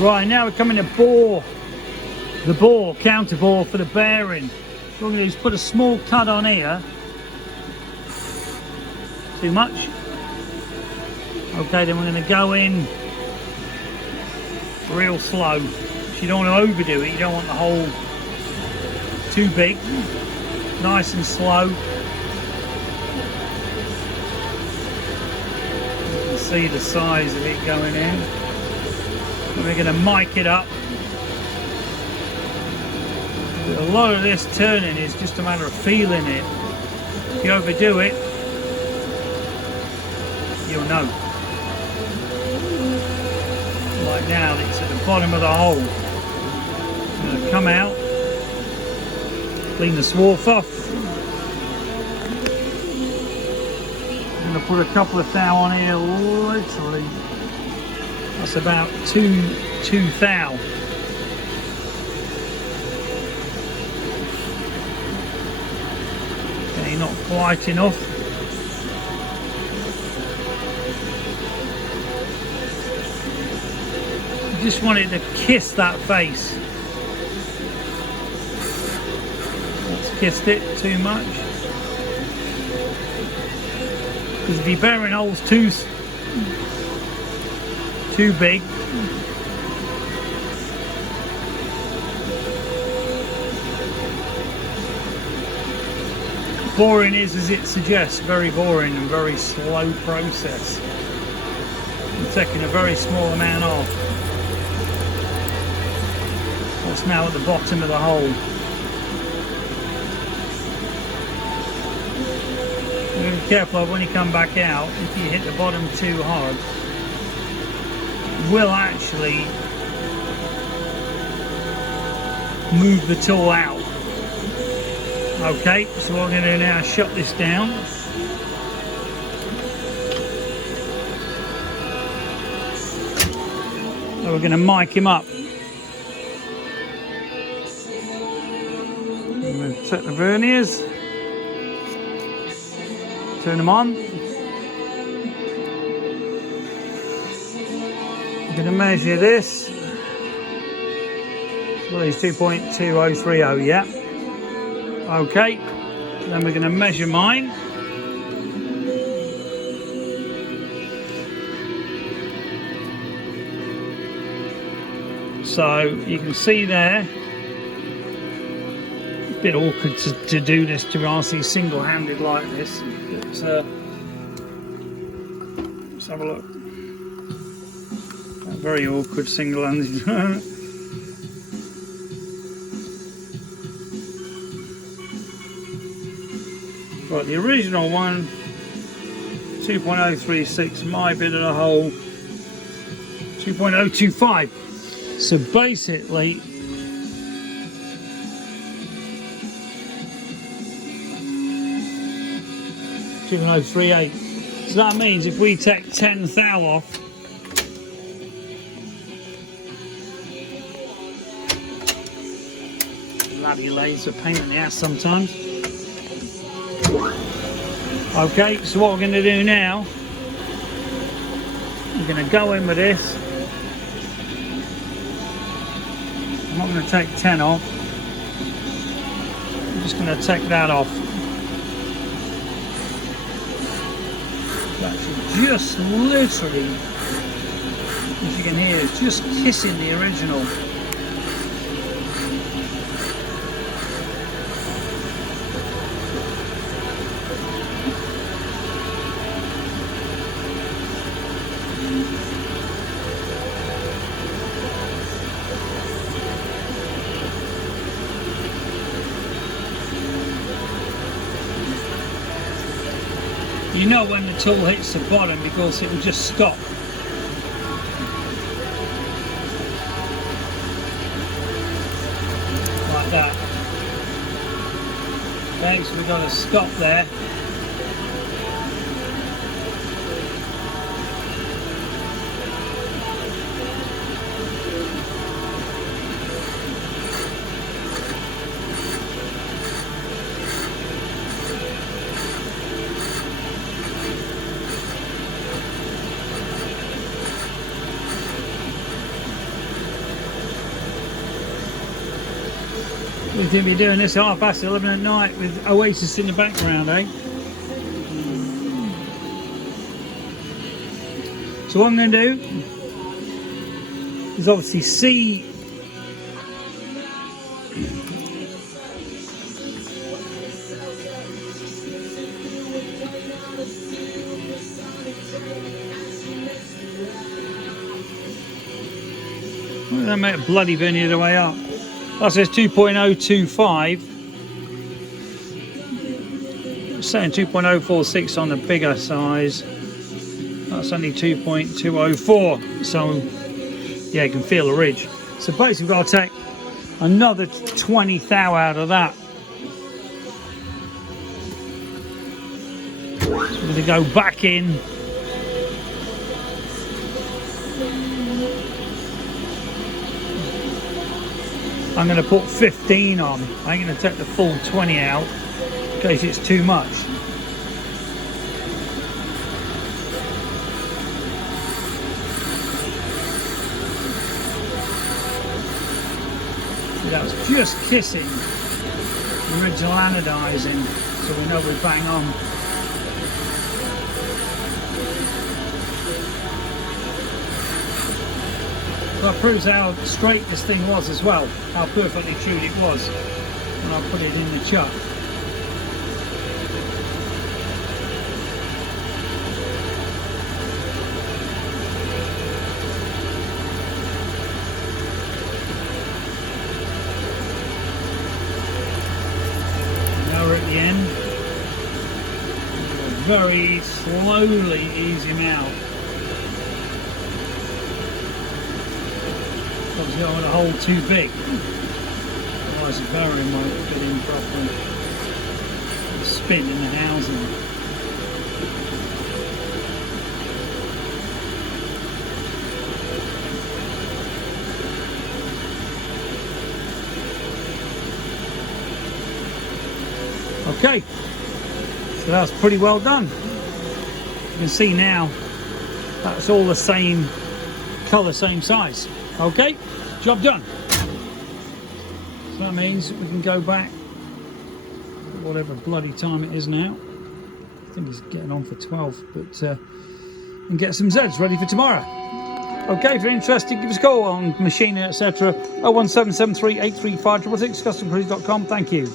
Right, now we're coming to bore. The bore, counter bore for the bearing. What we're going to do is put a small cut on here. Too much? Okay, then we're going to go in real slow. So you don't want to overdo it, you don't want the hole too big. Nice and slow. You can see the size of it going in. And we're going to mic it up. A lot of this turning is just a matter of feeling it. If you overdo it, you'll know. Like now, it's at the bottom of the hole. I'm going to come out, clean the swarf off. I'm going to put a couple of thou on here, literally. That's about two thou. Okay, not quite enough. Just want it to kiss that face. That's kissed it too much. Because if your bearing hole's too big, boring is, as it suggests, very boring and very slow process. I'm taking a very small amount off. It's now at the bottom of the hole. Be careful of when you come back out, if you hit the bottom too hard, it will actually move the tool out. Okay, so what we're going to do now is shut this down. So we're going to mic him up. Set the verniers, turn them on. I'm going to measure this. Well, it's 2.2030, yeah. Okay, then we're going to measure mine. So you can see there. Bit awkward to do this, to be honest, single-handed like this. But, let's have a look. Very awkward single-handed. Right, the original one, 2.036. My bit of the hole, 2.025. So basically, 2.038. So that means if we take 10 thou off, bloody lathes are a pain in the ass sometimes. Okay, so what we're going to do now, we're going to go in with this. I'm not going to take 10 off. I'm just going to take that off. Just literally, as you can hear, it's just kissing the original. You know when the tool hits the bottom because it will just stop. Like that. Okay, so we've got to stop there. We're going to be doing this at 11:30 at night with Oasis in the background, eh? So what I'm going to do is obviously see that make a bloody venue the way up. That says 2.025. It's saying 2.046 on the bigger size. That's only 2.204. So yeah, you can feel the ridge. So basically we've got to take another 20 thou out of that. We're going to go back in. I'm going to put 15 on. I ain't going to take the full 20 out in case it's too much. See, that was just kissing the original anodizing, so we know we're bang on. That proves how straight this thing was as well, how perfectly tuned it was when I put it in the chuck. Now we're at the end. We'll very slowly ease him out. Obviously I don't want to hold too big, otherwise the bearing won't fit in properly. It'll spin in the housing. Okay, so that's pretty well done. You can see now that's all the same colour, same size. Okay, job done. So that means we can go back whatever bloody time it is now. I think it's getting on for 12, but and get some Zeds ready for tomorrow. Okay, if you're interested, give us a call on machinery, etc. 01773 835 666, customcruise.com. Thank you.